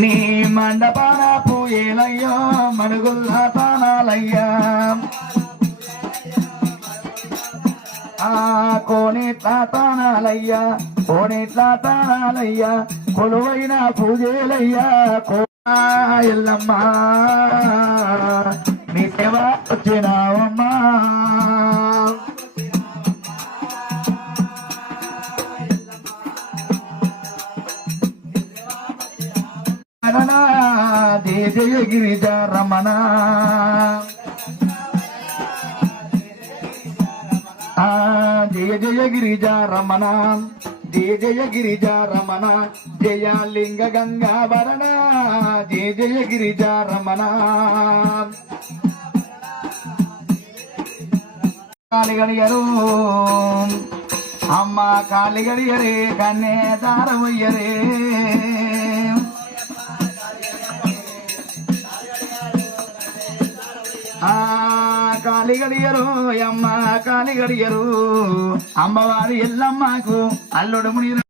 నీ మండపాన పూయేలయ్యా మనుగుల్లా తానాలయ్యా కోనేట్లా తానాలయ్యా కోనేట్లా తానాలయ్యా కొలువైన పూజలయ్యా ఎల్లమ్మా నీ సేవ వచ్చినావమ్మా జయ జయ గిరిజ రమణ జయ జయ గిరిజ రమణ జయ జయ గిరిజ రమణ జయ లింగ గంగాభరణ జయ జయ గిరిజ రమణ కాలిగడియరు అమ్మ కాలిగడియరే కన్నే దారవయ్యరే కాలిగడియరు అమ్మ కాలిగడియరు అమ్మవారి ఎల్లమ్మకు అల్లుడు ముని